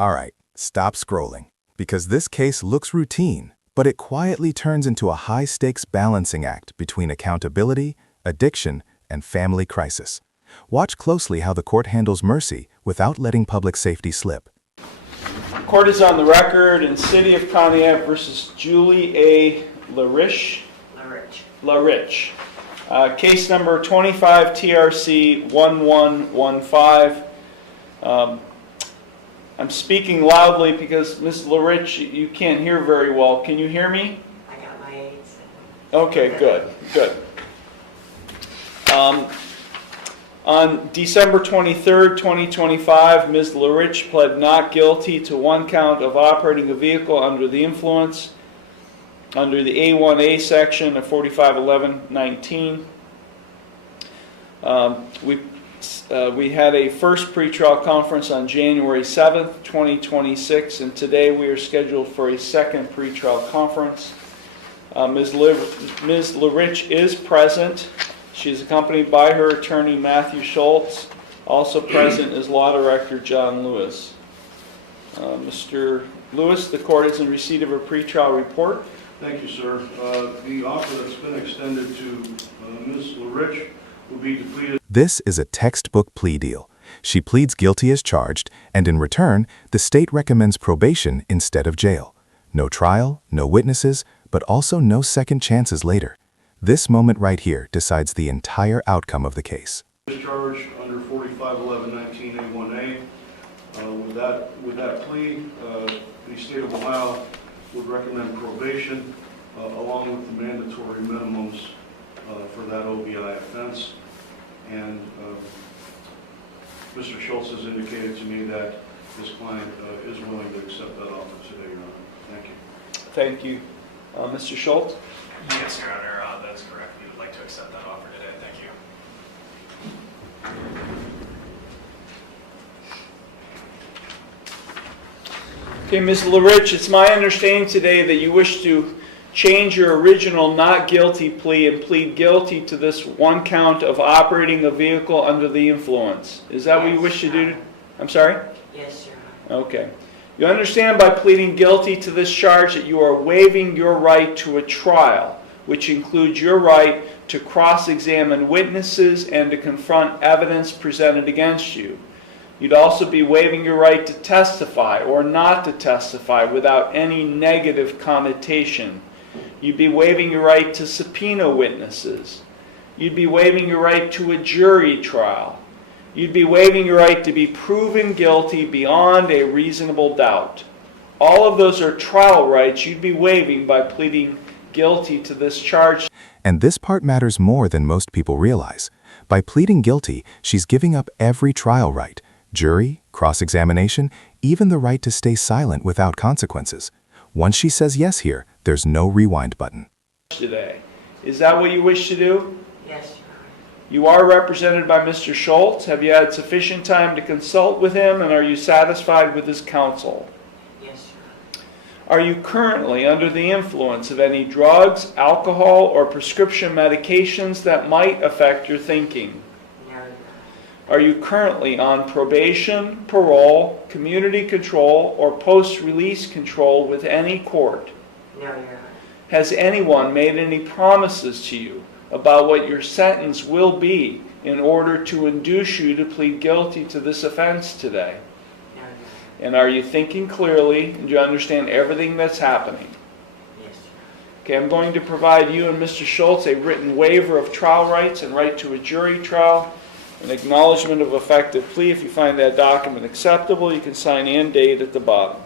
Alright, stop scrolling, because this case looks routine, but it quietly turns into a high-stakes balancing act between accountability, addiction, and family crisis. Watch closely how the court handles mercy without letting public safety slip. Court is on the record in City of Pontiac versus Julie A. LaRich. Case number 25 TRC 1115. I'm speaking loudly because Ms. LaRich, you can't hear very well. Can you hear me? I got my aids. Okay, good. On December 23rd, 2025, Ms. LaRich pled not guilty to one count of operating a vehicle under the influence under the A1A section of 4511-19. We had a first pretrial conference on January 7th, 2026, and today we are scheduled for a second pretrial conference. Ms. LaRich is present. She is accompanied by her attorney, Matthew Schultz. Also present is Law Director John Lewis. Mr. Lewis, the court is in receipt of a pretrial report. Thank you, sir. The offer that's been extended to Ms. LaRich will be depleted. This is a textbook plea deal. She pleads guilty as charged, and in return, the state recommends probation instead of jail. No trial, no witnesses, but also no second chances later. This moment right here decides the entire outcome of the case. Discharge under 4511-19A1A. With that plea, the state of Ohio would recommend probation along with the mandatory minimums for that OVI offense. And Mr. Schultz has indicated to me that his client is willing to accept that offer today, Your Honor. Thank you. Thank you. Mr. Schultz? Yes, Your Honor, that's correct. We would like to accept that offer today. Thank you. Okay, Ms. LaRich, it's my understanding today that you wish to change your original not guilty plea and plead guilty to this one count of operating a vehicle under the influence. Is that what you wish to do? I'm sorry? Yes, Your Honor. Okay. You understand by pleading guilty to this charge that you are waiving your right to a trial, which includes your right to cross-examine witnesses and to confront evidence presented against you. You'd also be waiving your right to testify or not to testify without any negative connotation. You'd be waiving your right to subpoena witnesses. You'd be waiving your right to a jury trial. You'd be waiving your right to be proven guilty beyond a reasonable doubt. All of those are trial rights you'd be waiving by pleading guilty to this charge. And this part matters more than most people realize. By pleading guilty, she's giving up every trial right, jury, cross-examination, even the right to stay silent without consequences. Once she says yes here, there's no rewind button. Today. Is that what you wish to do? Yes, Your Honor. You are represented by Mr. Schultz. Have you had sufficient time to consult with him, and are you satisfied with his counsel? Yes, Your Honor. Are you currently under the influence of any drugs, alcohol, or prescription medications that might affect your thinking? No, Your Honor. Are you currently on probation, parole, community control, or post-release control with any court? No, Your Honor. Has anyone made any promises to you about what your sentence will be in order to induce you to plead guilty to this offense today? No, Your Honor. And are you thinking clearly, and do you understand everything that's happening? Yes, Your Honor. Okay, I'm going to provide you and Mr. Schultz a written waiver of trial rights and right to a jury trial, an acknowledgement of effective plea. If you find that document acceptable, you can sign and date at the bottom.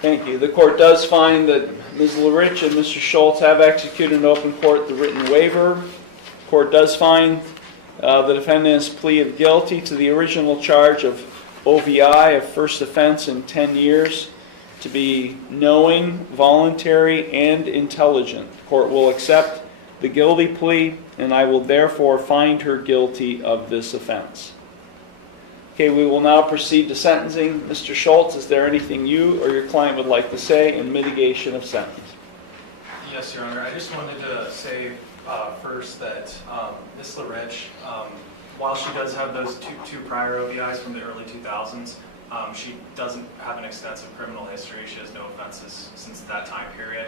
Thank you. The court does find that Ms. LaRich and Mr. Schultz have executed in open court the written waiver. The court does find the defendant's plea of guilty to the original charge of OVI, of first offense in 10 years. to be knowing, voluntary, and intelligent. The court will accept the guilty plea, and I will therefore find her guilty of this offense. Okay, we will now proceed to sentencing. Mr. Schultz, is there anything you or your client would like to say in mitigation of sentence? Yes, Your Honor. I just wanted to say first that Ms. LaRich, while she does have those two prior OVIs from the early 2000s, she doesn't have an extensive criminal history. She has no offenses since that time period.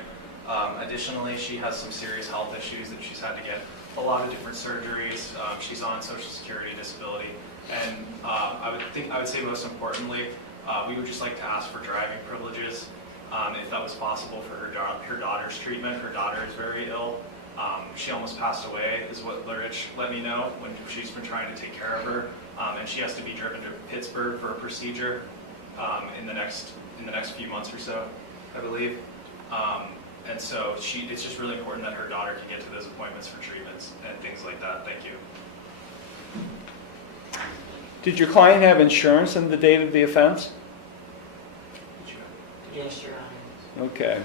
Additionally, she has some serious health issues that she's had to get a lot of different surgeries. She's on Social Security disability. And I would say most importantly, we would just like to ask for driving privileges, if that was possible for her daughter's treatment. Her daughter is very ill. She almost passed away, is what LaRich let me know when she's been trying to take care of her. And she has to be driven to Pittsburgh for a procedure in the next few months or so, I believe. And so it's just really important that her daughter can get to those appointments for treatments and things like that. Thank you. Did your client have insurance on the date of the offense? Yes, Your Honor. Okay.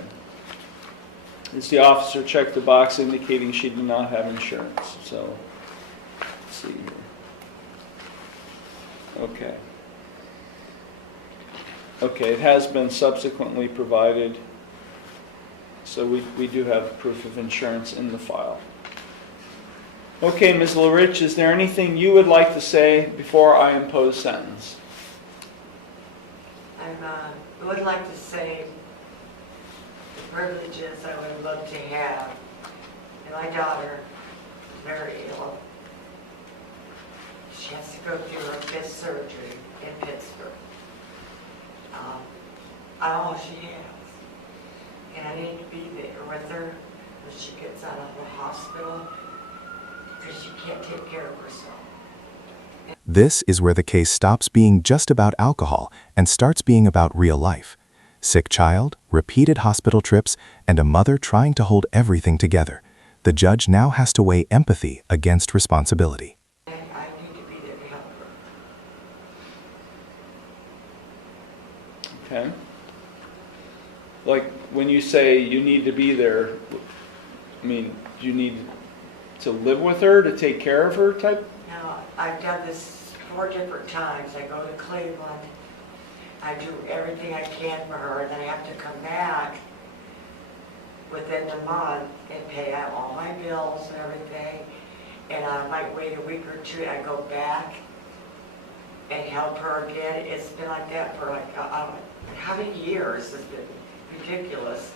Does the officer check the box indicating she did not have insurance? So, let's see here. Okay. Okay, it has been subsequently provided, so we do have proof of insurance in the file. Okay, Ms. LaRich, is there anything you would like to say before I impose sentence? I would like to say the privileges I would love to have. And my daughter is very ill. She has to go through her 5th surgery in Pittsburgh. I don't know if she has. And I need to be there with her when she gets out of the hospital because she can't take care of herself. This is where the case stops being just about alcohol and starts being about real life. Sick child, repeated hospital trips, and a mother trying to hold everything together. The judge now has to weigh empathy against responsibility. And I need to be there to help her. Okay. Like, when you say you need to be there, I mean, do you need to live with her, to take care of her type? Now, I've done this 4 different times. I go to Cleveland, I do everything I can for her, and then I have to come back within the month and pay out all my bills and everything. And I might wait a week or 2, and I go back and help her again. It's been like that for like, how many years? It's been ridiculous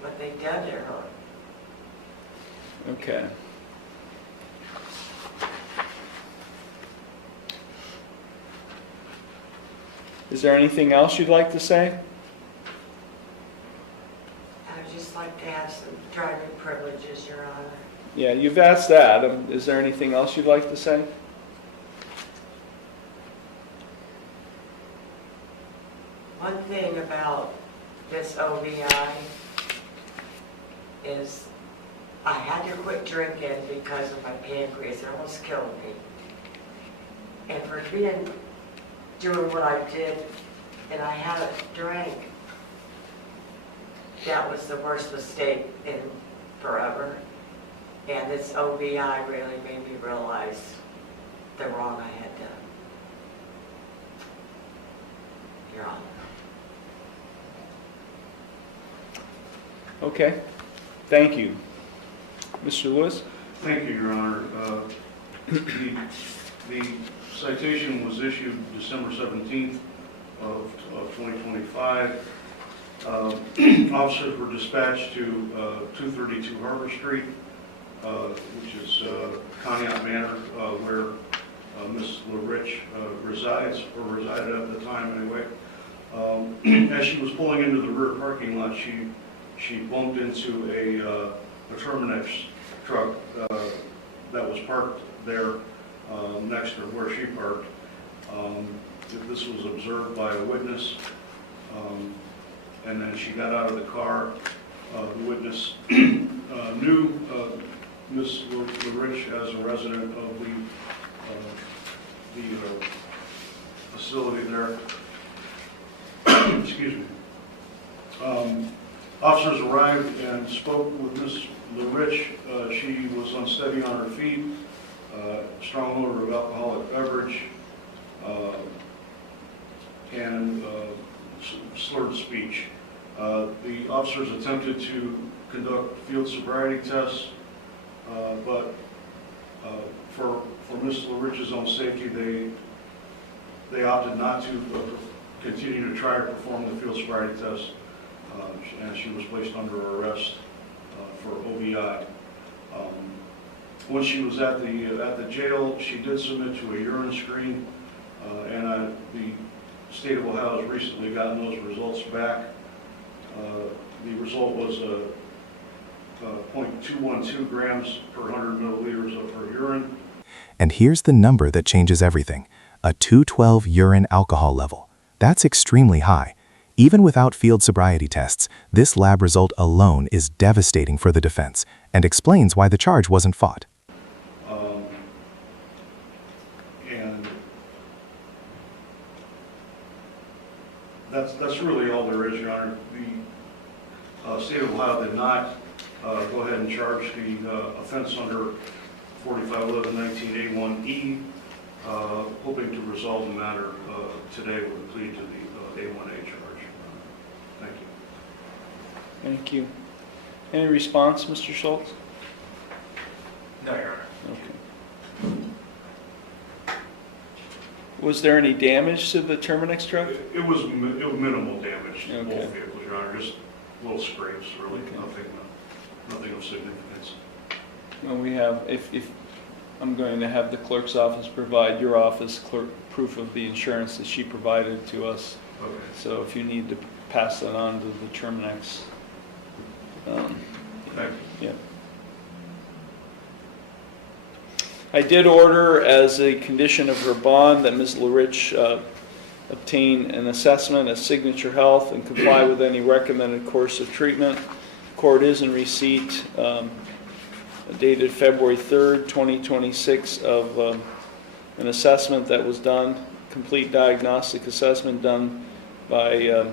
what they've done to her. Okay. Is there anything else you'd like to say? I would just like to have some driving privileges, Your Honor. Yeah, you've asked that. Is there anything else you'd like to say? One thing about this OVI is I had to quit drinking because of my pancreas. It almost killed me. And for doing what I did, and I haven't drank, that was the worst mistake in forever. And this OVI really made me realize the wrong I had done. Your Honor. Okay. Thank you. Mr. Lewis? Thank you, Your Honor. The citation was issued December 17th of 2025. Officers were dispatched to 232 Harbor Street, which is Conneaut Manor, where Ms. LaRich resides, or resided at the time anyway. As she was pulling into the rear parking lot, she bumped into a Terminex truck that was parked there next to where she parked. This was observed by a witness, and then she got out of the car. The witness knew Ms. LaRich as a resident of the facility there. Excuse me. Officers arrived and spoke with Ms. LaRich. She was unsteady on her feet, strong odor of alcoholic beverage, and slurred speech. The officers attempted to conduct field sobriety tests, but for Ms. LaRich's own safety, they opted not to continue to try to perform the field sobriety test, and she was placed under arrest for OVI. When she was at the jail, she did submit to a urine screen, and the state of Ohio has recently gotten those results back. The result was 0.212 grams per 100 milliliters of her urine. And here's the number that changes everything: a 212 urine alcohol level. That's extremely high. Even without field sobriety tests, this lab result alone is devastating for the defense and explains why the charge wasn't fought. And that's really all there is, Your Honor. The state of Ohio did not go ahead and charge the offense under 4511-19A1E, hoping to resolve the matter today with a plea to the A1A charge. Thank you. Thank you. Any response, Mr. Schultz? No, Your Honor. Okay. Was there any damage to the Terminix truck? It was minimal damage to Okay. both vehicles, Your Honor. Just little scrapes, really. Okay. Nothing of significance. Well, we have, if I'm going to have the clerk's office provide your office clerk proof of the insurance that she provided to us. Okay. So if you need to pass that on to the Terminix. Thank you. Yeah. I did order as a condition of her bond that Ms. LaRich obtain an assessment of Signature Health and comply with any recommended course of treatment. Court is in receipt dated February 3rd, 2026 of an assessment that was done, complete diagnostic assessment done by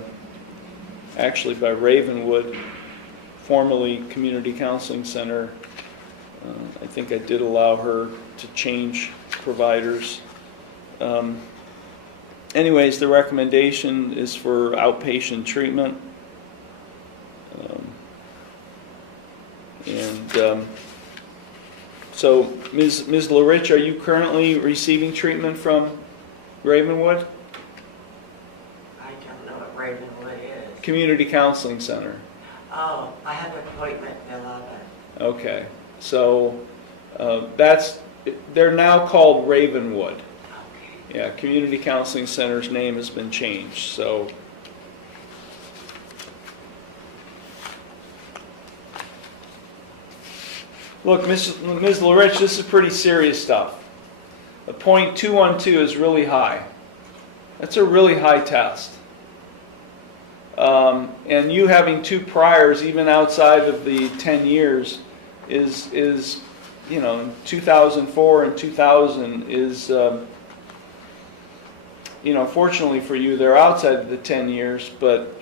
actually by Ravenwood, formerly Community Counseling Center. I think I did allow her to change providers. Anyways, the recommendation is for outpatient treatment. So, Ms. LaRich, are you currently receiving treatment from Ravenwood? I don't know what Ravenwood is. Community Counseling Center. Oh, I have an appointment at 11. Okay, so they're now called Ravenwood. Okay. Yeah, Community Counseling Center's name has been changed, so. Look, Ms. LaRich, this is pretty serious stuff. A .212 is really high. That's a really high test. And you having 2 priors, even outside of the 10 years, is you know, 2004 and 2000 is, you know, fortunately for you, they're outside of the 10 years, but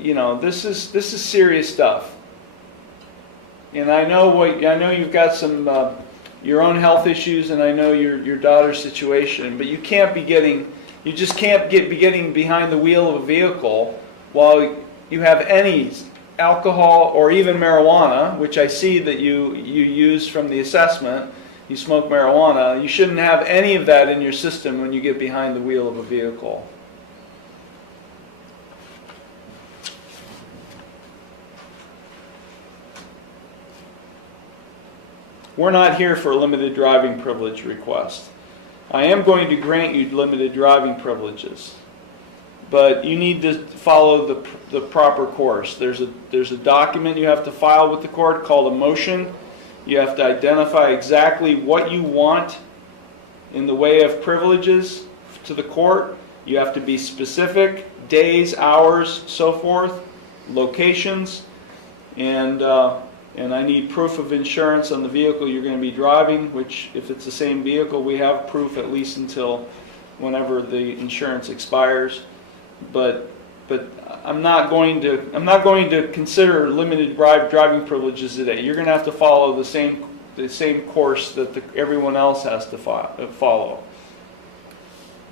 you know, this is serious stuff. And I know you've got some your own health issues, and I know your daughter's situation, but you just can't be getting behind the wheel of a vehicle while you have any alcohol or even marijuana, which I see that you use from the assessment. You smoke marijuana. You shouldn't have any of that in your system when you get behind the wheel of a vehicle. We're not here for a limited driving privilege request. I am going to grant you limited driving privileges, but you need to follow the proper course. There's a document you have to file with the court called a motion. You have to identify exactly what you want in the way of privileges to the court. You have to be specific, days, hours, so forth, locations, and I need proof of insurance on the vehicle you're going to be driving, which if it's the same vehicle, we have proof at least until whenever the insurance expires. But but I'm not going to consider limited driving privileges today. You're going to have to follow the same course that everyone else has to follow.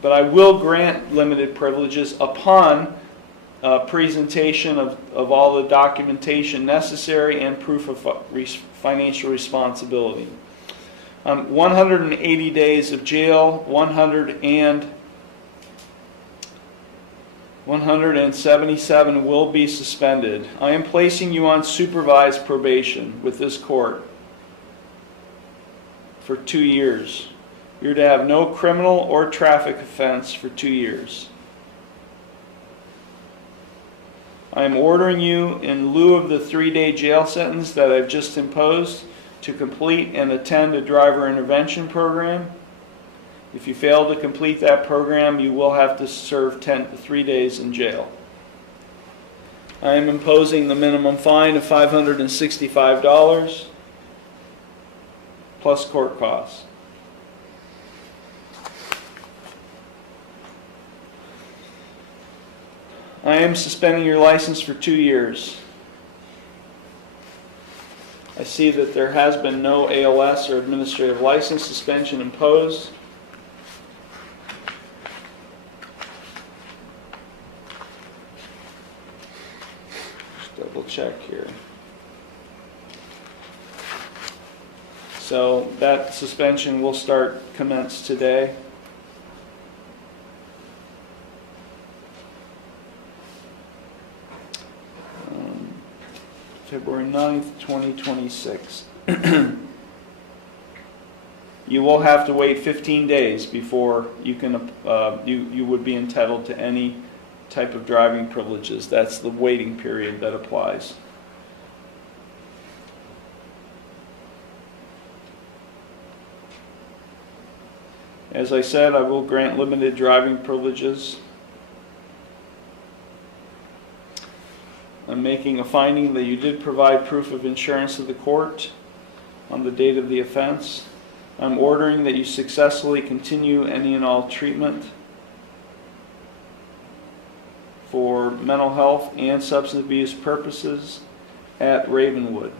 But I will grant limited privileges upon presentation of all the documentation necessary and proof of financial responsibility. 180 days of jail, 177 will be suspended. I am placing you on supervised probation with this court for 2 years. You're to have no criminal or traffic offense for 2 years. I am ordering you, in lieu of the 3-day jail sentence that I've just imposed, to complete and attend a driver intervention program. If you fail to complete that program, you will have to serve 3 days in jail. I am imposing the minimum fine of $565 plus court costs. I am suspending your license for 2 years. I see that there has been no ALS or administrative license suspension imposed. Just double check here. So that suspension will commence today. February 9th, 2026. You will have to wait 15 days before you can you would be entitled to any type of driving privileges. That's the waiting period that applies. As I said, I will grant limited driving privileges. I'm making a finding that you did provide proof of insurance to the court on the date of the offense. I'm ordering that you successfully continue any and all treatment for mental health and substance abuse purposes at Ravenwood.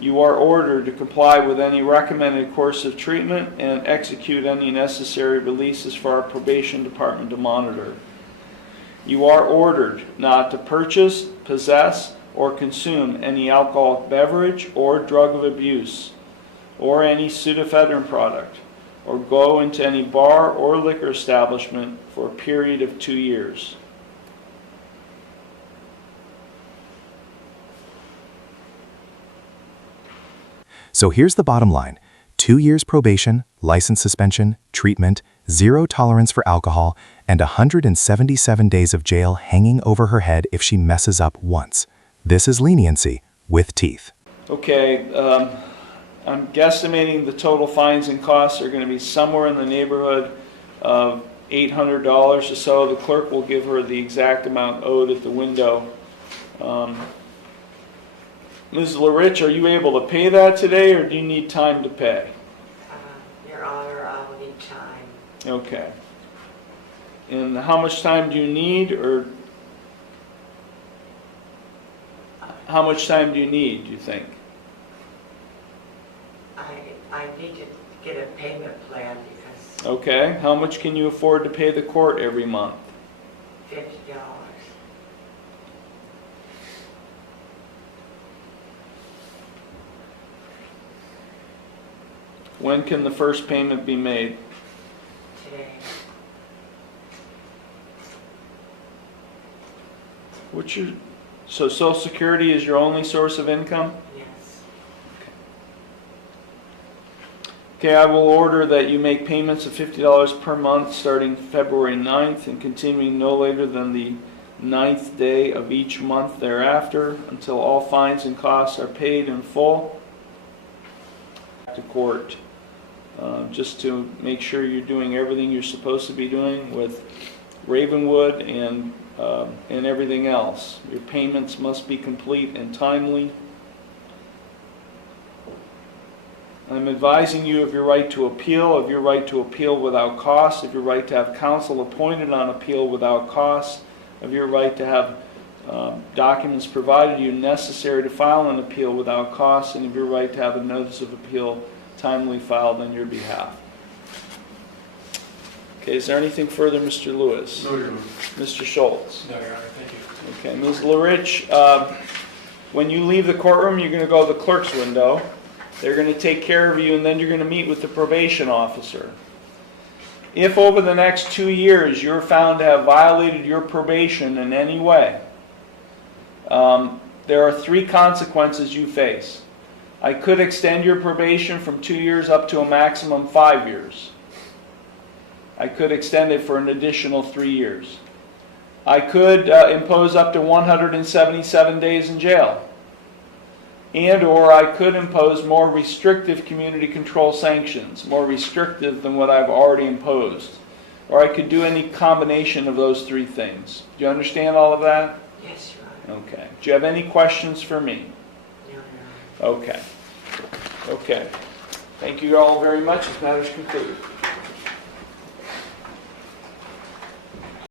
You are ordered to comply with any recommended course of treatment and execute any necessary releases for our probation department to monitor. You are ordered not to purchase, possess, or consume any alcoholic beverage or drug of abuse, or any pseudoephedrine product, or go into any bar or liquor establishment for a period of 2 years. So here's the bottom line. 2 years probation, license suspension, treatment, 0 tolerance for alcohol, and 177 days of jail hanging over her head if she messes up once. This is leniency with teeth. Okay, I'm guesstimating the total fines and costs are going to be somewhere in the neighborhood of $800 or so. The clerk will give her the exact amount owed at the window. Ms. LaRich, are you able to pay that today, or do you need time to pay? Your Honor, I will need time. Okay. And how much time do you need, or how much time do you think? I need to get a payment plan because Okay. How much can you afford to pay the court every month? $50. When can the first payment be made? Today. So Social Security is your only source of income? Yes. Okay, I will order that you make payments of $50 per month starting February 9th and continuing no later than the 9th day of each month thereafter until all fines and costs are paid in full. To court, just to make sure you're doing everything you're supposed to be doing with Ravenwood and everything else. Your payments must be complete and timely. I'm advising you of your right to appeal, of your right to appeal without cost, of your right to have counsel appointed on appeal without cost, of your right to have documents provided you necessary to file an appeal without cost, and of your right to have a notice of appeal timely filed on your behalf. Okay, is there anything further, Mr. Lewis? No, Your Honor. Mr. Schultz? No, Your Honor, thank you. Okay, Ms. LaRich, when you leave the courtroom, you're going to go to the clerk's window. They're going to take care of you, and then you're going to meet with the probation officer. If over the next 2 years you're found to have violated your probation in any way, there are 3 consequences you face. I could extend your probation from 2 years up to a maximum 5 years. I could extend it for an additional 3 years. I could impose up to 177 days in jail. And/or I could impose more restrictive community control sanctions, more restrictive than what I've already imposed. Or I could do any combination of those 3 things. Do you understand all of that? Yes, Your Honor. Okay. Do you have any questions for me? No, Your Honor. Okay. Okay. Thank you all very much. This matter is concluded.